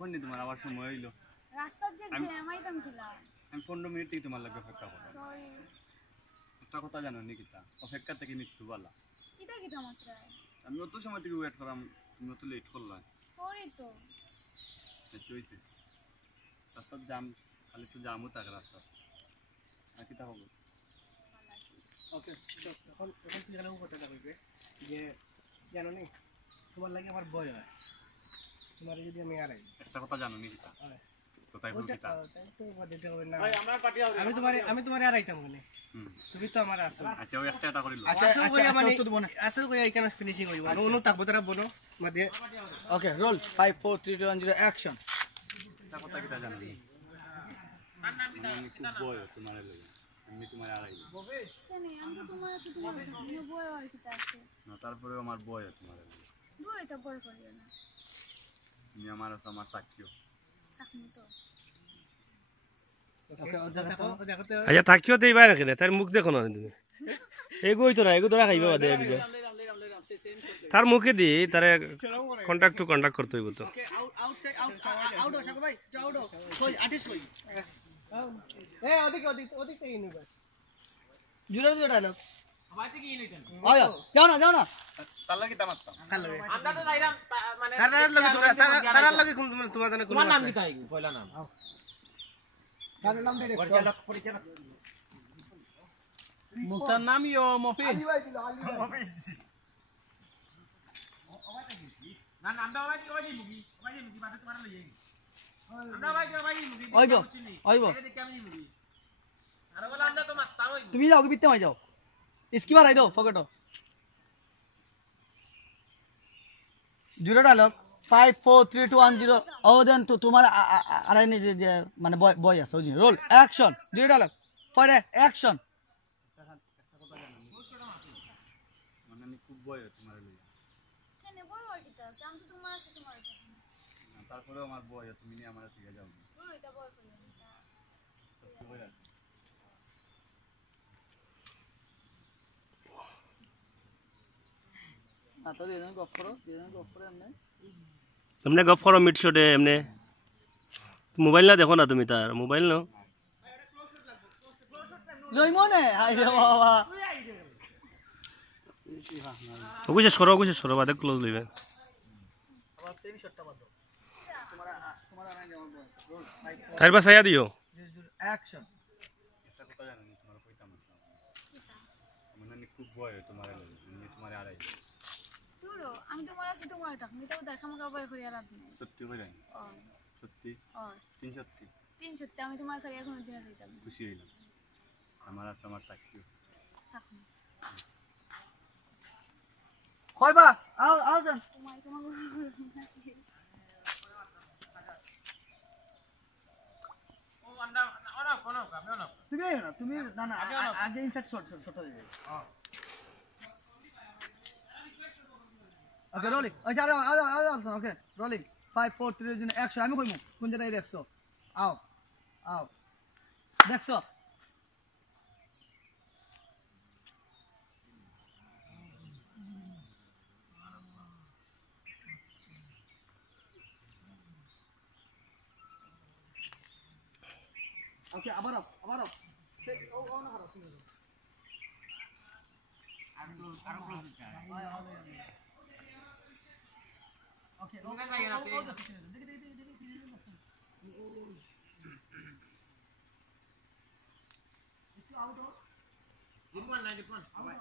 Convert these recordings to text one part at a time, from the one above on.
এখন নি তোমার আবার সময় হইলো রাস্তার যে জ্যাম আইতাম ছিলাম আমি 15 মিনিটই তোমার লাগে অপেক্ষা করব সরি একটা কথা জানো নি কিতা অপেক্ষা থেকে মৃত্যু বলা এটা কি মাত্রা আমি অত সময় থেকে ওয়েট করাম তুমি তো লেট করলা সরি তো কি হইছে রাস্তার জাম খালি তো জামও থাকে রাস্তা আর কিতা হবে ওকে এখন তুই জানো কথাটা কইবে যে জানো নি তোমার লাগে আমার ভয় হয় তোমার যদি আমি আড়াই একটা কথা জানো নি কিতা তো তাই বল কিতা তো বলতে হবে না ভাই আমরা পার্টি হবে আমি তোমারে আড়াইতাম মানে তুমি তো আমার আসো আচ্ছা ওই একটা করিল আচ্ছা মানে আসল কই এখানে ফিনিশিং হইব অনু থাকবো তারা বনো মধ্যে ওকে রোল 5 4 3 2 1 0 অ্যাকশন একটা কথা কিতা জানো নি আমি খুব ভয় তোমার লাগে আমি তোমার আড়াই কেন আমি তো তোমার সাথে তোমার বয় আর কি আছে না তারপরে আমার ভয় তোমার লাগে দূর এটা বয় করিও না তুমি আমার আমার সাক্ষী থাকনি তো আচ্ছা থাকিও তো এইবার রাখে তার মুখ দেখো না তুমি এগোই তো না এগো ধরা খাইবা বাদে বিজয় তার মুখে দি তারে কন্টাক্ট টু কন্টাক্ট করতে হইব তো আউট হো শাকু ভাই আউট হো কই আর্টিস্ট কই এ ওদিক থেকে নিবা জুরা জুরা ডায়লগ আয়া যাও না তার লাগে তামাত্তা আমরা তো যাইরাম মানে তারার লগে তোমার জানে কোন নাম কি তাই পয়লা নাম তার নাম পরিচালক মুক্তার নাম ইও মফিজ আলী ভাই দিল আলী ভাই না নামটা ভাই কি মুভি বাদে তোমার লই আমরা ভাই মুভি ওইবো দেখি আমি মুভি আর বলা আমরা তো মাত্তা হই তুমি যাও বিতে মাই যাও इसकी बार आई दो फॉरगेट जीरो डायलॉग 5 4 3 2 1 0 ओ देन तो तुम्हारा আড়াই নি যে মানে বয় আছে ওই রোল অ্যাকশন জিরো ডায়লগ পরে অ্যাকশন মানে আমি খুব ভয় তোমার লাগে কেন বয় আর কি আছে আমি তো তোমার সাথে তোমার সাথে তারপরে আমার ভয় তুমি নি আমার থেকে যাও দূর এটা বয় করিও না না তো দেন গফ করো এমনি এমনি গপ করো মিড শটে এমনি মোবাইল না দেখো না তুমি তার মোবাইল নাও লই মনে হাই রে বাবা ওগুছে সরো বাদে ক্লোজ লইবে আবার সেম শটটা বাদ দাও তোমার আড়াই যাও রোল তার বাস আয়া দিও অ্যাকশন একটা কথা জানো নি তোমার কইতাম মানে আমি খুব ভয় তোমার লাগে আমি তোমার আড়াই দূর আমি তোমার সাথে তোমার থাকনি তো দেখা আমাকে বয় করিয়া লাভ নেই সত্যি হই নাই সত্যি তিন সত্যি তিন সত্যি আমি তোমার সাথে এখন দিনে যাইতাম খুশি হইলাম আমার আছে আমার সাক্ষী থাকনি কইবা আও যান তোমার ও আন্ডা অন তুমি না আগে ইনসার্ট শট দিবে ওকে রোলিং আচ্ছা আও ওকে রোলিং 5 4 3 2 অ্যাকশন আমি কইমু কোন জায়গায় দেখছো আও দেখছো ওকে আবার ও না হারা তুমি আরো ক্লোজ দিতে ওকে ওকে যাই না ডিপন ভাই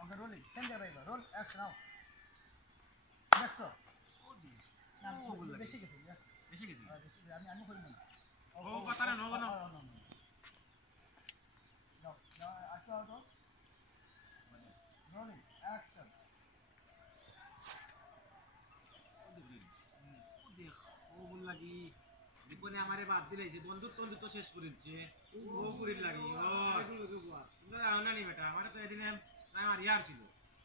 ওকে রোলিং কেন যাবে রোল অ্যাকশন নাও দেখছো না বেশি কিছু আমি করি না ও কথা না নো আসো রোলিং অ্যাকশন ও বল লাগি জীবনে আমারে বাদ দিলাইছে বন্ধুত্ব শেষ করেছে ও করির লাগি ও তোমরা জানো না নি বেটা আমারে তো এদিন আমার ইয়ার ছিল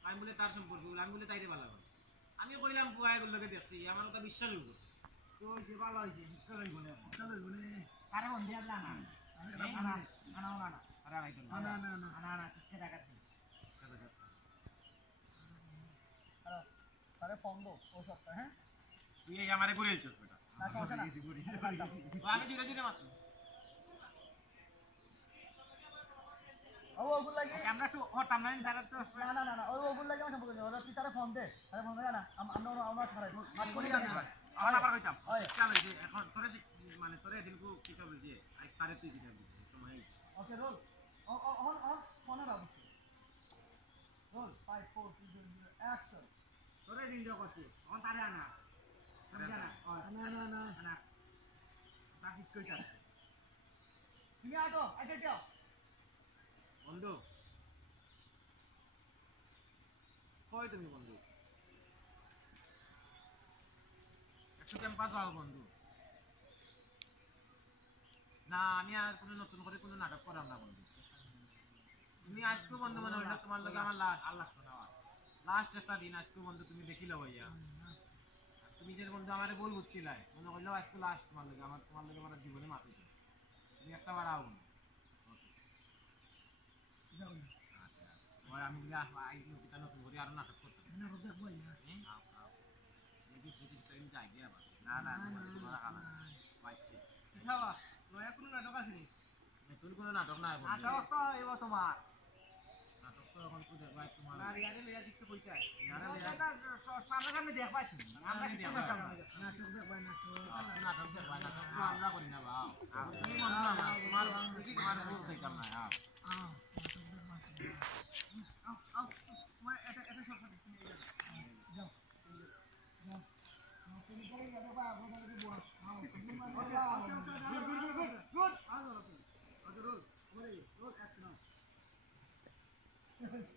আমি বলে তার সম্পর্ক আমি বলে তাইরে ভালো লাগে আমি কইলাম বুয়া গুলোকে দেখছি আমার কথা বিশ্বাস হইব তো যে ভালো হইছে শিক্ষা লইব না কারে বন্ধ দিয়া না না শিক্ষা টাকা আরে ফোন দো ও সবটা হ্যাঁ তুই এই আমারে ঘুরেছিস বেটা না সমস্যা না ও আমি জুড়ে জুড়ে মাত্র ও ওগুলো লাগে আমরা একটু হতাম না তারা তো না না না না ওগুলো লাগে আমার সম্পর্ক নেই ওরা তুই তারা ফোন দে তারা ফোন দে না আমরা আমরা ছাড়াই মাফ করে জানি ভাই আমার আবার কইতাম ওই। চল এই যে এখন তোরে মানে তোরে দিনকু কি করবে যে আজ তারে তুই দিতে সময় হইছে। ওকে রোল অন ফোনে রাখ রোল 5 4 3 2 0 অ্যাকশন তোরে দিন দেও করছি এখন তারে আনা তারে আনা না আনা তা ঠিক কইতা তুমি আটো আইতে যাও বন্ধু কই তুমি বন্ধু একটু ক্যাম্পাস যাও বন্ধু না আমি আর কোনো নতুন করে কোনো নাটক করাম না বন্ধু তুমি আজকে বন্ধু মনে হইলো তোমার লগে আমার লাস্ট একটা দিন আজকে বন্ধু তুমি দেখিলো ভাইয়া আর তুমি যে বন্ধু আমারে বল বুঝছিলাই মনে হইলো আজকে লাস্ট তোমার লগে তোমার লগে আমার জীবনে মাথা তুমি একটা বার আও বন্ধু ওই আমি আইটা নতুন করে আরো নাটক করতে নাটক দেখবো না না তোমার হালা পাইছি খাওয়া নয়া কোনো নাটক আছে নি নতুন কোনো নাটক নাই নাটক তো এব তোমার নাটক তো এখন তো দেখবাই তোমার আর ইয়ারে লিয়া দিতে কইতা ইয়ারে লিয়া সামনে সামনে দেখবাই তুমি আমরা কি দেখবাই নাটক দেখবাই নাটক দেখবাই নাটক তো আমরা করি না বাও তুমি মন না তোমার তোমার ভুল থেকে না Good.